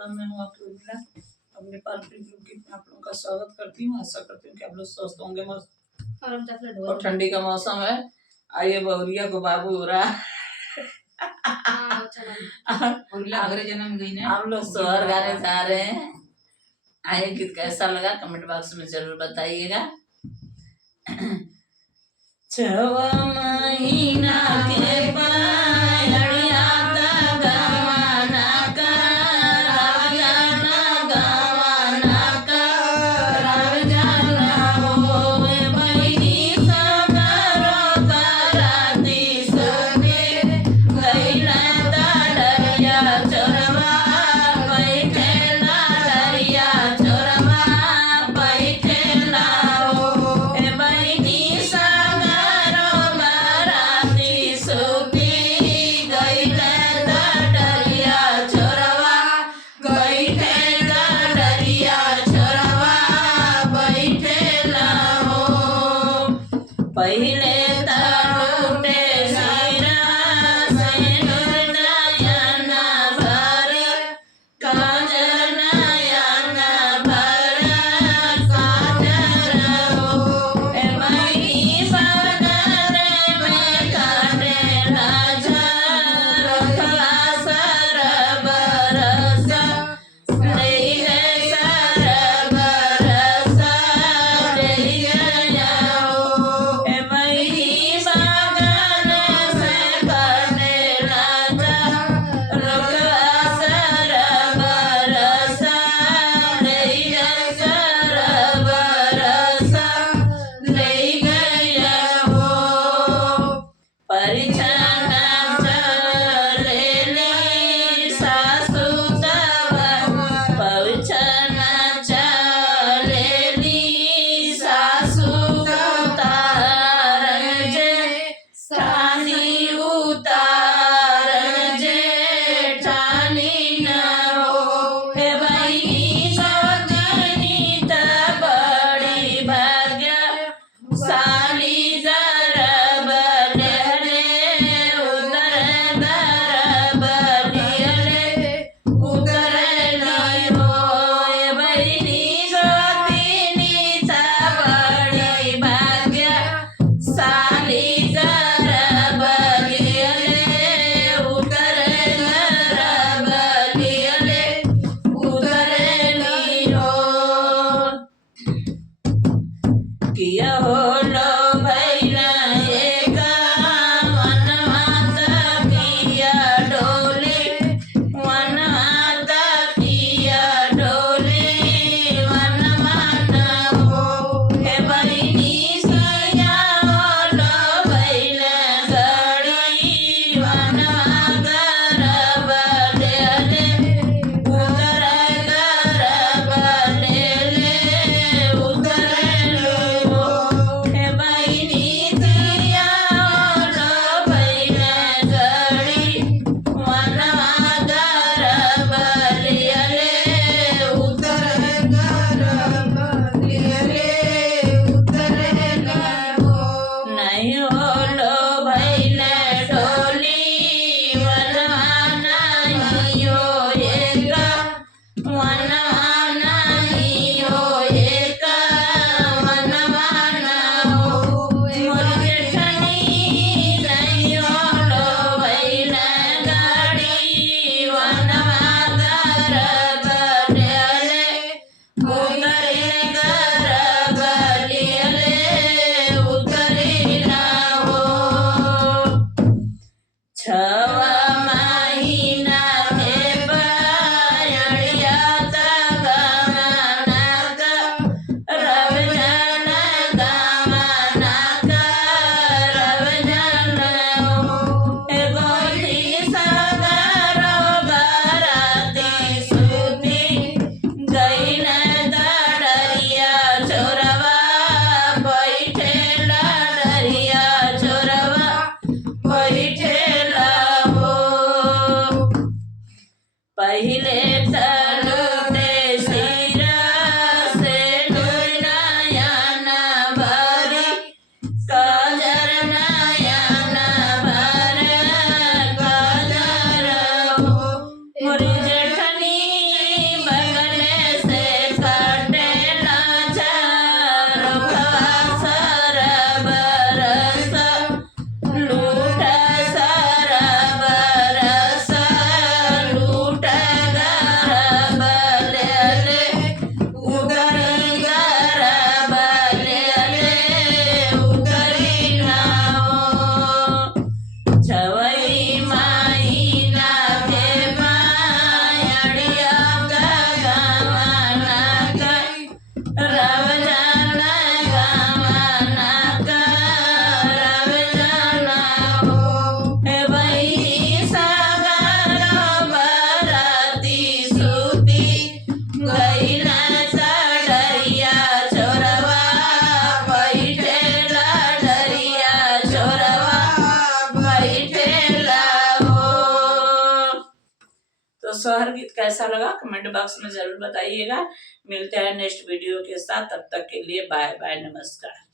प्रणाम। मैं हूँ आपकी उर्मिला। अपने पारंपरिक लोग गीत में आप लोगों का स्वागत करती हूँ। आशा करती हूँ कि आप लोग स्वस्थ होंगे। और ठंडी का मौसम है। आइए बहुरिया को बाबू हो रहा हम लोग सोहर गाने जा रहे हैं। आइए गीत कैसा लगा कमेंट बॉक्स में जरूर बताइएगा। छवा महीना के पायड़िया गवाना कराव जाना गवाना कराव जाना होवे बहिनी सगरो कराती सगे गैला दरिया चोरवा बैठेला दरिया चोरवा बैठेला हो ए बहिनी पहिले तरुटे सिरा सेनुर नयन भर काजल नयन भर काजल हो ए बहिनी सगर में काटे राजा रखला सर बरस नहीं है सर बरस नहीं गया हो ए बहिनी सागर से काटे राजा रखला सर बरस नहीं है सर बरस नहीं गया हो परिछना चलेली सासु तब परिछना चलेली सासु उतार जे ठानी उतार जे ठानी न हो हे बहिनी सजनी त बड़ी भाग्य साली जर बनेले उतर दर बनेले उतर नहीं हो ए बहिनी सतीनी त बड़ी भाग्य साली जर बनेले उतर दर बनेले उतर नहीं हो किया हो लो भैला एक वन माता पिया डोले वन माता पिया डोले वन माता हो हे बहिनी सया हो लो भैला गड़ी वन मातर बलेले उतर कर बलेले उतर हो सोहर गीत कैसा लगा कमेंट बॉक्स में जरूर बताइएगा। मिलते हैं नेक्स्ट वीडियो के साथ, तब तक के लिए बाय बाय, नमस्कार।